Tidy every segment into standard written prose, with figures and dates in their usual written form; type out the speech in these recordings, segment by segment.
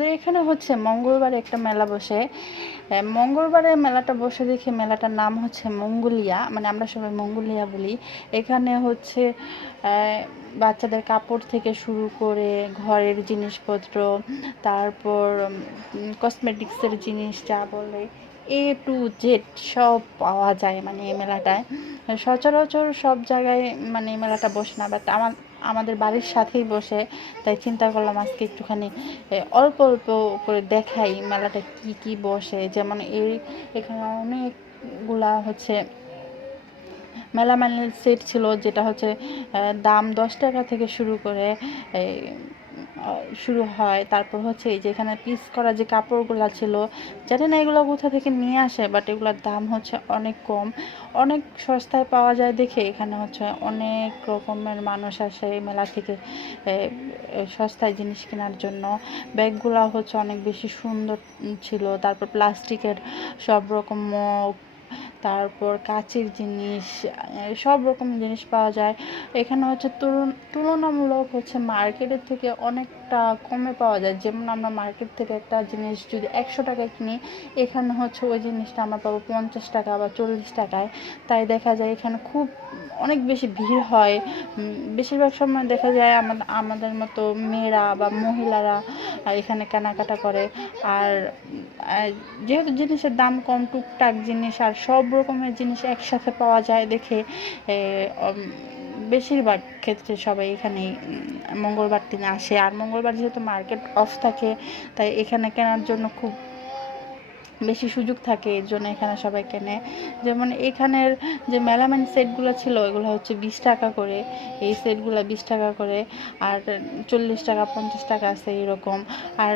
আমাদের এখানে হচ্ছে মঙ্গলবারে একটা মেলা বসে। মঙ্গলবারে মেলাটা বসে দেখে মেলাটার নাম হচ্ছে মঙ্গলিয়া, মানে আমরা সবাই মঙ্গলিয়া বলি। এখানে হচ্ছে বাচ্চাদের কাপড় থেকে শুরু করে ঘরের জিনিসপত্র, তারপর কসমেটিক্সের জিনিস যা বলে A to Z সব পাওয়া যায় মানে এই মেলাটায়। সচরাচর সব জায়গায় মানে এই মেলাটা বসে না, বাট আমাদের বাড়ির সাথেই বসে, তাই চিন্তা করলাম আজকে একটুখানি অল্প অল্প করে দেখাই মেলাটা কি কি বসে। যেমন এখানে অনেকগুলা হচ্ছে মেলামাইনের সেট ছিল, যেটা হচ্ছে দাম 10 টাকা থেকে শুরু করে শুরু হয়। তারপর হচ্ছে এই যে এখানে পিস করা যে কাপড়গুলো ছিল, জানি না এগুলো কোথা থেকে নিয়ে আসে, বাট এগুলোর দাম হচ্ছে অনেক কম, অনেক সস্তায় পাওয়া যায় দেখে এখানে হচ্ছে অনেক রকমের মানুষ আসে এই মেলা থেকে সস্তায় জিনিস কেনার জন্য। ব্যাগগুলো হচ্ছে অনেক বেশি সুন্দর ছিল। তারপর প্লাস্টিকের সব রকম মগ, তারপর কাচের জিনিস, সব রকম জিনিস পাওয়া যায় এখানে। হচ্ছে তুলনামূলক হচ্ছে মার্কেটের থেকে অনেকটা কমে পাওয়া যায়। যেমন আমরা মার্কেট থেকে একটা জিনিস যদি 100 টাকায় কিনি, এখানে হচ্ছে ওই জিনিসটা আমরা পাবো 50 টাকা বা 40 টাকায়। তাই দেখা যায় এখানে খুব অনেক বেশি ভিড় হয়। বেশিরভাগ সময় দেখা যায় আমাদের মতো মেয়েরা বা মহিলারা এখানে কেনাকাটা করে। আর যেহেতু জিনিসের দাম কম, টুকটাক জিনিস আর সব রকমের জিনিস একসাথে পাওয়া যায় দেখে বেশিরভাগ ক্ষেত্রে সবাই এখানে মঙ্গলবার দিনে আসে। আর মঙ্গলবার যেহেতু মার্কেট অফ থাকে, তাই এখানে কেনার জন্য খুব বেশি সুযোগ থাকে, এর জন্য এখানে সবাই কেনে। যেমন এখানের যে মেলামাইন সেটগুলো ছিল, এগুলো হচ্ছে 20 টাকা করে, এই সেটগুলো 20 টাকা করে। আর 40 টাকা 50 টাকা আছে এইরকম। আর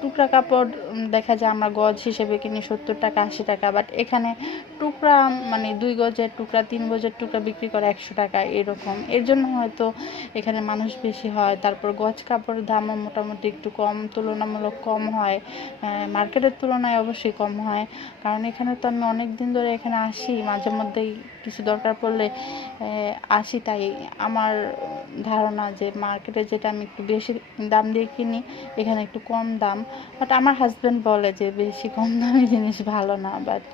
টুকরা কাপড় দেখা যায় আমরা গজ হিসেবে কিনি 70 টাকা 80 টাকা, বাট এখানে টুকরা মানে 2 গজের টুকরা 3 গজের টুকরা বিক্রি করে 100 টাকা এরকম। এর জন্য হয়তো এখানে মানুষ বেশি হয়। তারপর গজ কাপড়ের দামও মোটামুটি একটু কম, তুলনামূলক কম হয়, মার্কেটের তুলনায় অবশ্যই কম হয়। কারণ এখানে তো আমি অনেক দিন ধরে এখানে আসি, মাঝে মধ্যেই কিছু দরকার পড়লে আসি। তাই আমার ধারণা যে মার্কেটে যেটা আমি একটু বেশি দাম দিয়ে কিনি, এখানে একটু কম দাম। বাট আমার হাজব্যান্ড বলে যে বেশি কম দামি জিনিস ভালো না, বাট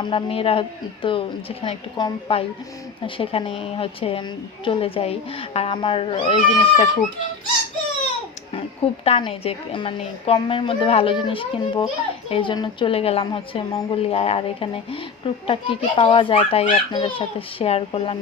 আমরা মেয়েরা তো যেখানে একটু কম পাই সেখানে হচ্ছে চলে যাই। আর আমার এই জিনিসটা খুব খুব টানে যে মানে কমের মধ্যে ভালো জিনিস কিনবো, এই জন্য চলে গেলাম হচ্ছে মঙ্গলিয়ায়। আর এখানে টুকটাক কী কী পাওয়া যায় তাই আপনাদের সাথে শেয়ার করলাম।